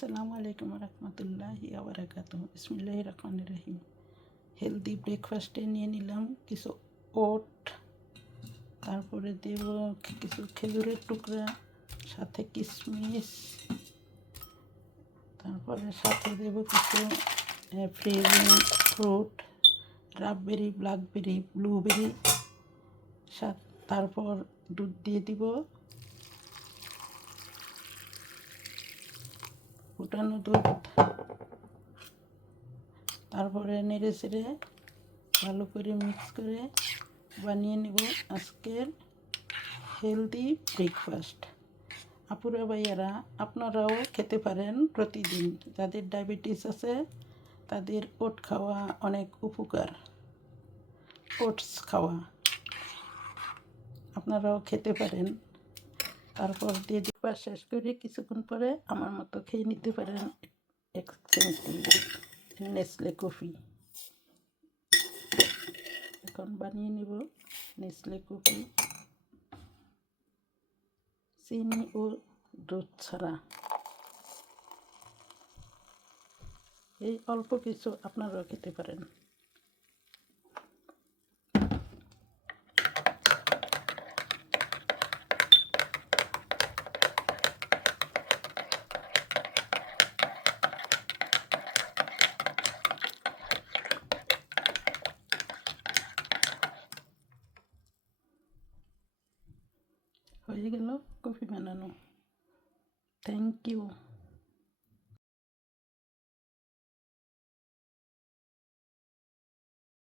আসসালামু আলাইকুম রহমতুল্লাহি আবরাকাত বিসমিল্লাহ রহমান রহিম। হেলদি ব্রেকফাস্টে নিয়ে নিলাম কিছু ওট তারপরে দেব কিছু খেজুরের টুকরা, সাথে কিশমিশ তারপরে সাথে দেব কিছু freezing fruit raspberry blackberry blueberry তারপর দুধ দিয়ে দিব। ফুটানো দুধ। তারপরে নেড়ে চেড়ে ভালো করে মিক্স করে বানিয়ে নেব আজকের হেলদি ব্রেকফাস্ট আপুরা, ভাইয়ারা, আপনারাও খেতে পারেন প্রতিদিন। যাদের ডায়াবেটিস আছে, তাদের ওট খাওয়া অনেক উপকার। ওটস খাওয়া। আপনারাও খেতে পারেন। তারপর দিয়ে দিবা শেষ করে কিছুক্ষণ পরে আমার মতো খেয়ে নিতে পারেন এক নেসলে কফি। এখন বানিয়ে নেব নেসলে কফি। চিনি ও দুধ ছাড়া। এই অল্প কিছু আপনারাও খেতে পারেন। হয়ে গেল কফি বানানো থ্যাংক ইউ